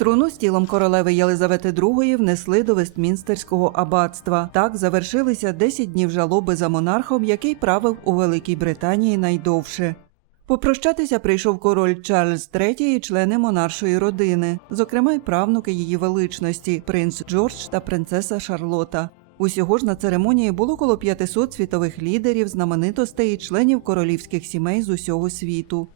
Труну з тілом королеви Єлизавети II внесли до Вестмінстерського аббатства. Так завершилися 10 днів жалоби за монархом, який правив у Великій Британії найдовше. Попрощатися прийшов король Чарльз III і члени монаршої родини, зокрема й правнуки її величності, принц Джордж та принцеса Шарлота. Усього ж на церемонії було коло 500 світових лідерів, знаменитостей і членів королівських сімей з усього світу.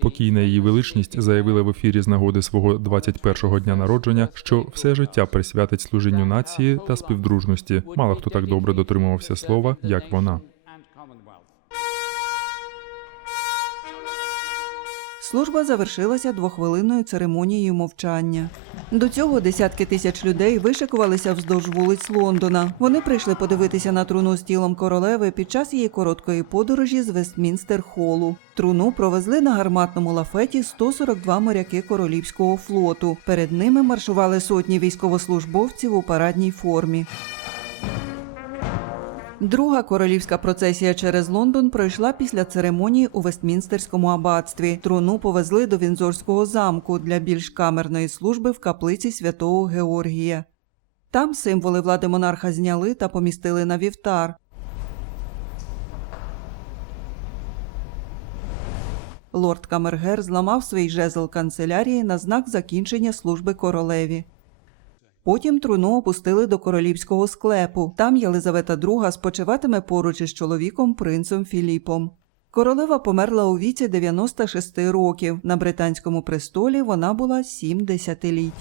Покійна її величність заявила в ефірі з нагоди свого 21-го дня народження, що все життя присвятить служінню нації та співдружності. Мало хто так добре дотримувався слова, як вона. Служба завершилася двохвилинною церемонією мовчання. До цього десятки тисяч людей вишикувалися вздовж вулиць Лондона. Вони прийшли подивитися на труну з тілом королеви під час її короткої подорожі з Вестмінстер Холу. Труну провезли на гарматному лафеті 142 моряки королівського флоту. Перед ними маршували сотні військовослужбовців у парадній формі. Друга королівська процесія через Лондон пройшла після церемонії у Вестмінстерському аббатстві. Труну повезли до Вінзорського замку для більш камерної служби в каплиці святого Георгія. Там символи влади монарха зняли та помістили на вівтар. Лорд Камергер зламав свій жезл канцелярії на знак закінчення служби королеві. Потім труну опустили до королівського склепу. Там Єлизавета II спочиватиме поруч із чоловіком принцем Філіпом. Королева померла у віці 96 років. На британському престолі вона була сім десятиліть.